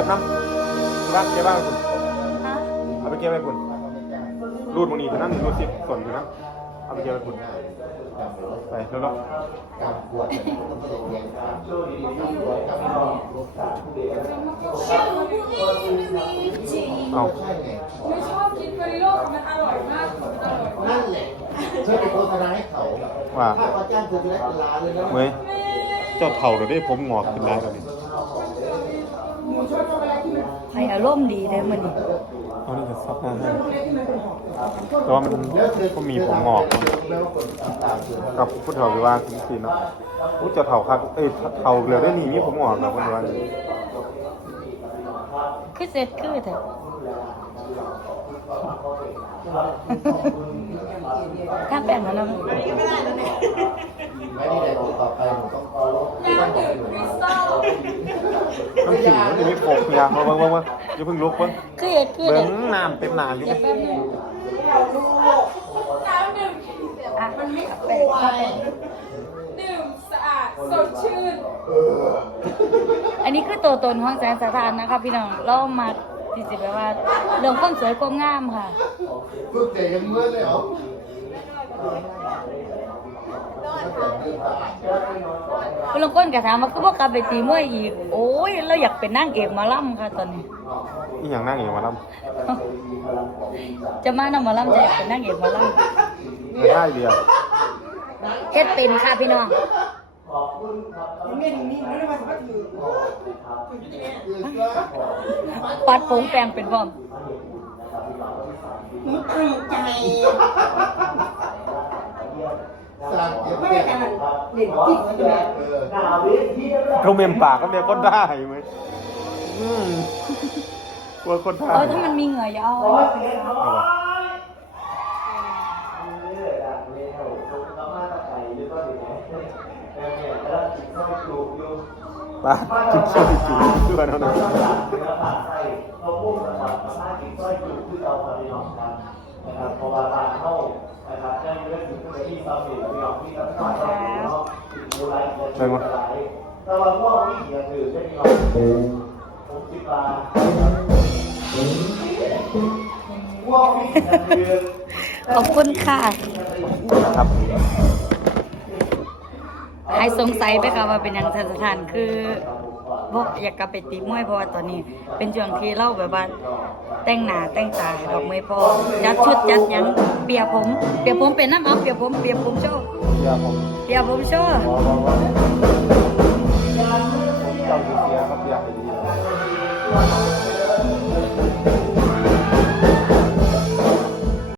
บ้างคุณฮะเอาไปเก็บไว้คุณรูดมึงนี่คือนั่นรูดสิบส่วนคือนั่นเอาไปเก็บไว้คุณไปเร็วการบวชเนี่ยต้องเป็นเรียนการช่วยดีๆบวชกับพี่น้องลูกสาวผู้เดียวๆเอาใช่ไงไม่ชอบกินเฟรนโลมันอร่อยมากมันอร่อยมากนั่นแหละเชื่อไปโฆษณาให้เขาว่าถ้าเขาจ้างเธอจะได้เป็นล้านเลยนะเว้ยเจ้าเถ่าเดี๋ยวได้ผมงอกขึ้นได้แล้วนี่ ใครอารมณ์ดีเลยมันนี่เอานี่จะซับหน้าให้แต่ว่ามันก็มีผมงอกแล้วคนต่างๆคือกับผู้เฒ่าที่ว่าจริงๆเนาะผู้เจ้าเถ่าครับเอ้ยเถ่าเหลือได้นี่มีผมงอกนะคนว่าคือเสร็จคือเถอะถ้าแบ่งกันแล้วไม่ได้เลยต่อไปผมต้อง น้ำดื่มคริสตัล น้ำขิงมันจะมีปกเนี่ยมาเบิ่งเบิ่งเบิ่งอย่าเพิ่งลุกเบิ่งคือเอ็ดคือเบิ่เด็งดน้ำเต็มหนาอยู่เดี๋ยวแป๊บนึงน้ำดื่มอะมันไม่แปลกดื่มสะอาดสดชื่นอันนี้คือตัวตนของแสงสถานนะคะพี่น้องเรามาจริงๆแปลว่าเรื่องความสวยความงามค่ะ ฝึกแต่ยังเมื่อเลยเหรอคุณ ลงก้นกระถามว่าคือว่ากลับไปตีมวยอีก โอ้ยเราอยากเป็นนางเอกหมาล่ำค่ะตอนนี้ อีหยังนั่งอยู่มาลจะมานำหมาล่ำจะอยากเป็นนางเอกหมาล่ำไม่ได้เดียวำเฮ็ดเป็นค่ะพี่น้องปัดผงแปลงเป็นบ่อมสร้าง เก็บเก็บเล่นจริงมันจะแบบเขาเมมปากก็เมียก็ได้ไหมอืมกลัวคนได้เออถ้ามันมีเหงื่ออย่าเอาเอาวะไปกินเชื่อจริงๆเชื่อเท่านั้นเพราะว่าการเข้านะครับได้เรื่องถึงที่ตอนนี้เราอยากที่ต้องการเนาะดูไลฟ์จะดูไลฟ์แต่ว่าพวกนี้อย่าถือได้มีเราผมคิดว่าพวกนี้อย่าถือขอบคุณค่ะครับหายสงสัยไหมคะว่าเป็นอย่างสถานคือ เพราะอยากกลับไปตีมวยเพราะว่าตอนนี้ เป็นช่วงที่เล่าแบบว่าแต่งหน้าแต่งตาดอกไม้พอยัดชุดยัดยังเปียผม เปียผมเป็นน้ำเอาเปียผมเปียผมโชว์เปียผมโชว์บอาเจ้ยู่เสียครับอยาก